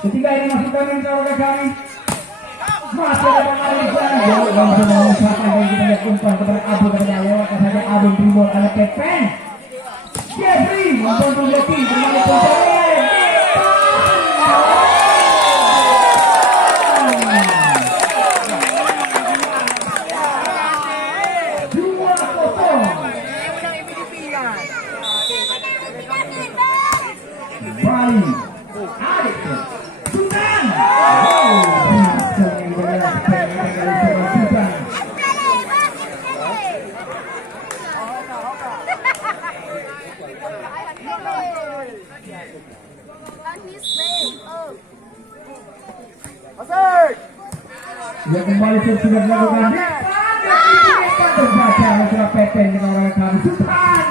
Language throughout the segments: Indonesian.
Ketika ini masuk kami keluarga kami masih ada pengalihan jauh langsung mengusahakan dan kita lihat umpan kepada Abu kepada lewat saja Abu dribble ada Pepen Jeffrey membantu Jeffrey kembali dia kembali sudah melakukan terbaca oleh Pepen dengan orang kami Sultan.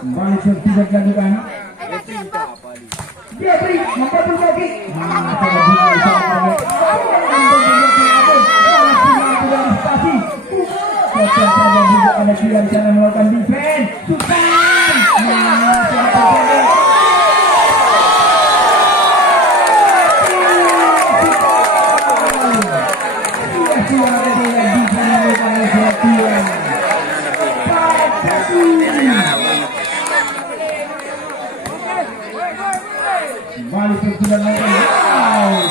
Kembali sudah dilakukan. Dia beri membantu lagi. Ada kira cara melakukan defense Sultan balik ke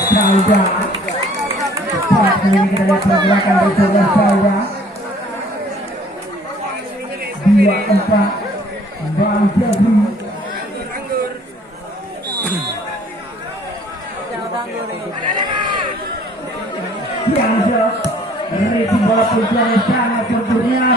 Sauda cepat ini kita lihat pergerakan dari Sauda 2-4 kembali jadi Tiangzo resi bola pujian yang sangat sempurna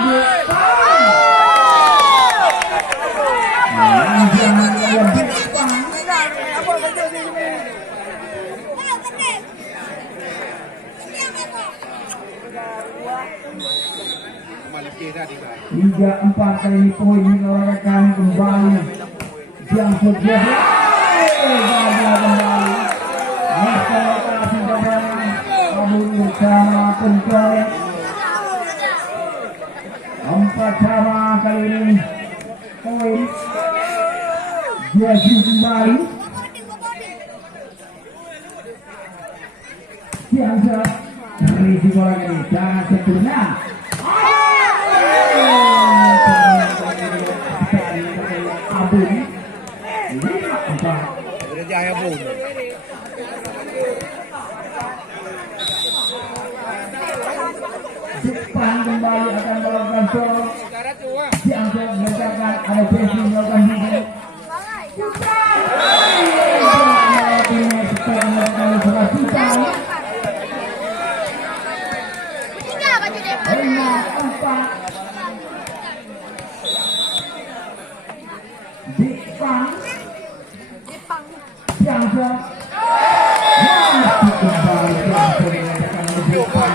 Liga 4 kali ini poin mengeluarkan kembali Jamsud Jahra gagal kembali Masukasi kepada Abu Utama Pencoret 4-4 kali ini poin jadi kembali Tiangzo resi bola ini sangat sempurna Jepang kembali akan melakukan show Tiangzo meletakkan ada Jesse melakukan hijau Jepang Tiangzo masih kembali Tiangzo meletakkan Jepang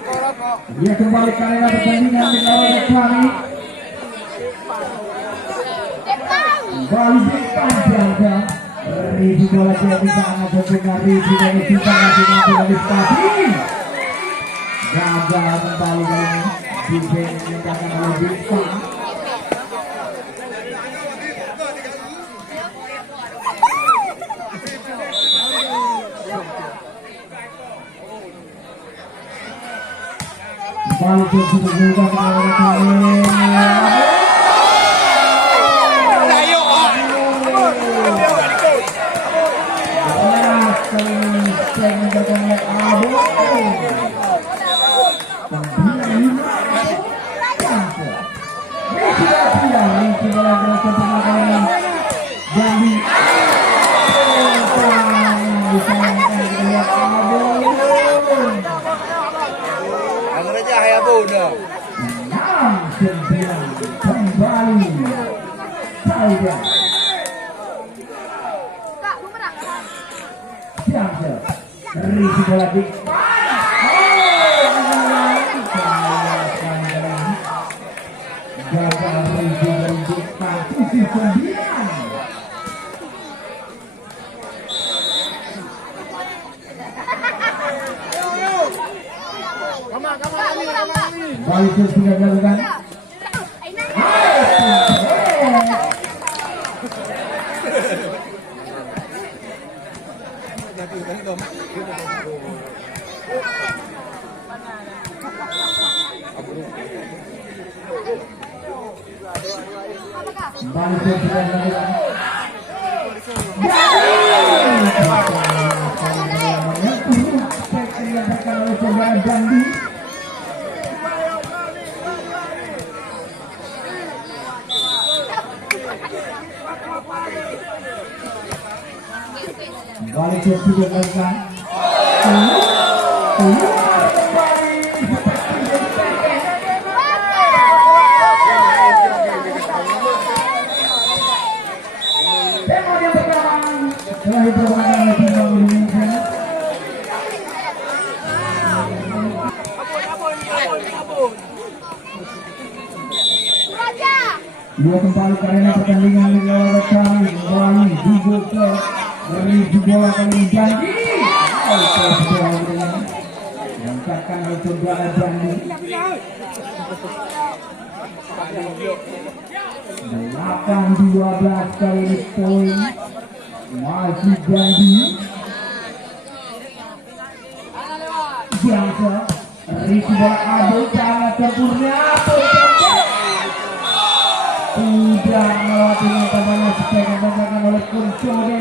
Rokok. Dia kembali ke arena pertandingan dengan kembali. Balik panjang. Ridi bola dia bisa mencoba Ridi dari kita dengan diskasi. Gagal kembali dari defense yang akan oleh Bintang. Kembali juga risiko lagi. Gagal menunjukkan posisi 9. Balik sudah dilakukan. Balik sudah dilakukan. Balik sudah dilakukan. Dua kembali karena pertandingan negara kami kembali dibuka dari bola kali Janji. Mengangkatkan untuk bola Janji. 8-12 kali poin masih Janji. Biasa Riki bola Abu sangat sempurna. Tidak melewati tangannya sebagai dikatakan oleh Kuncode.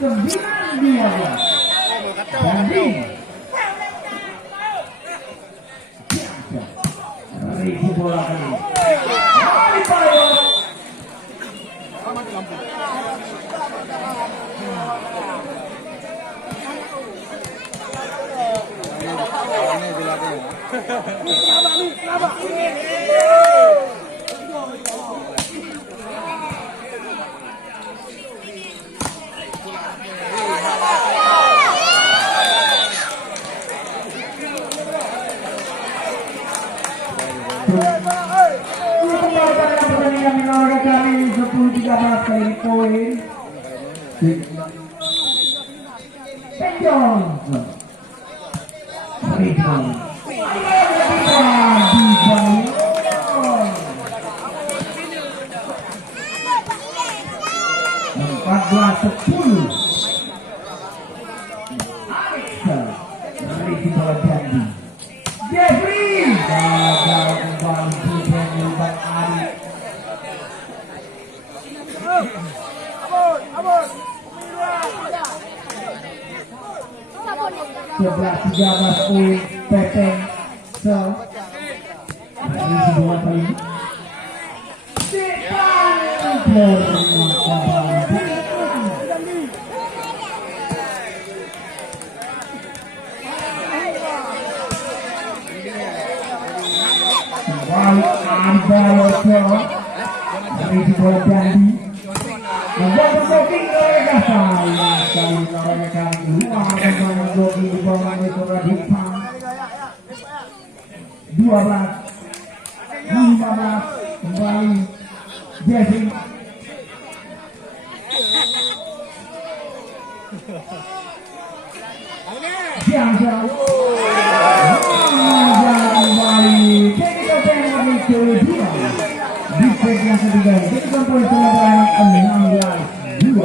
Sembilan 12 banding. Riki bola kali. Kali poin Johnson rebound 14-10. Axel dari bola Janji. Jeffrey gagal kembali menembak Ari. 11-13 poin Pepeng Sel dari dua kali balik Andalosel dari bola Janji. Membuat blocking oleh Gasal. Kali mereka keluar dengan blocking di bawah itu Raditya. 12-15 kembali Jesse. Siang-siang kembali technical penalty kedua di set yang ketiga. Technical point sudah berakhir 16-12.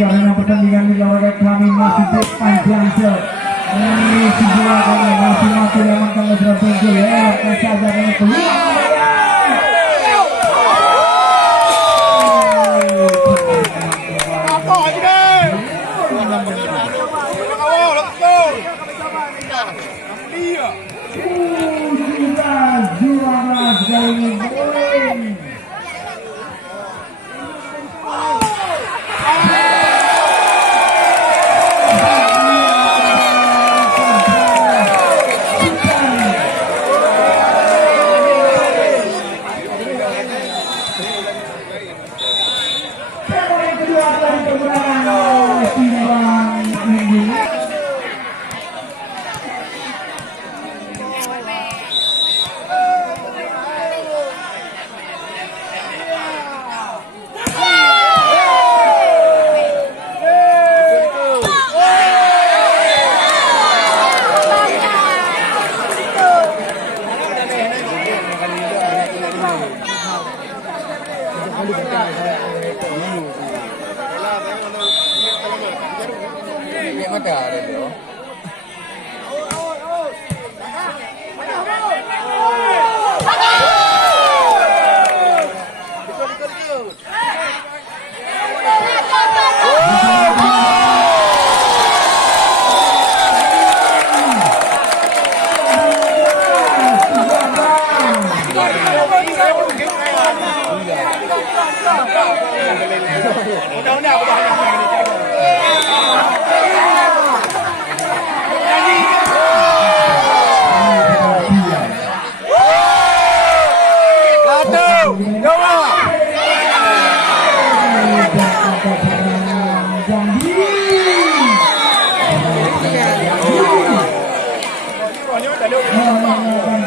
karena pertandingan di lawan kami masih panjang shot. Ini sebuah kami masih diamankan oleh Surabaya lewatkan saja ini peluang. Juara kali ini poin. Poin kedua dari kemenangan oleh Timbang Minggu.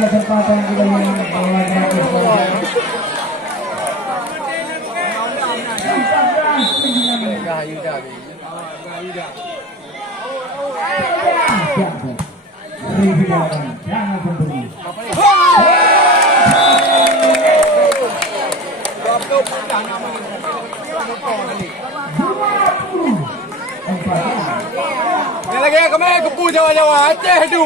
Kesempatan kita lagi kami kepu Jawa-Jawa Aceh tu.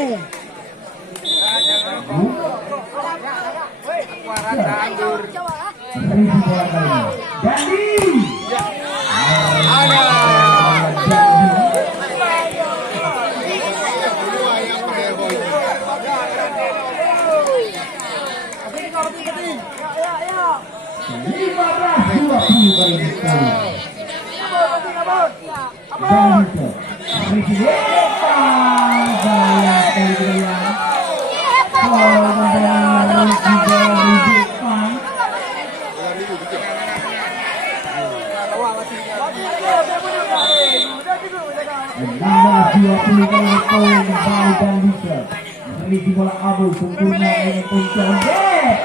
memiliki bola abu sempurna ini pun condet.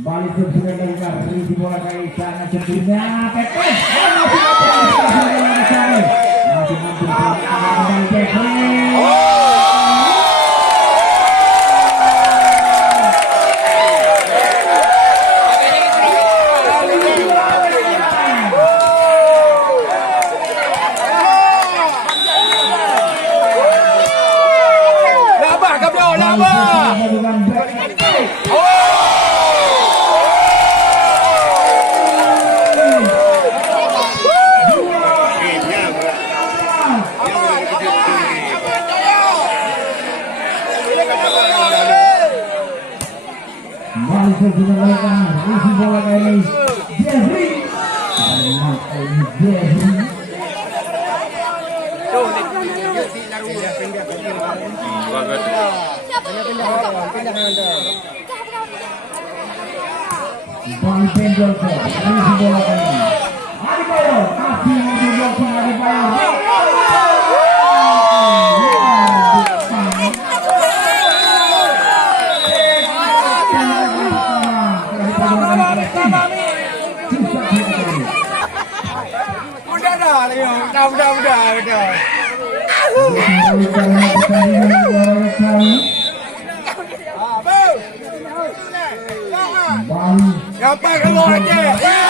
Balik sudah dengar di bola kali sana sempurna Pepe. Masih mampu kembali Pepe. Bang Pendol ini bola kali. Adibayo masih menjadi Adibayo. lagi. Mudah. Karena pertandingan juara kali Bau. Bali Gampang keluar Aceh.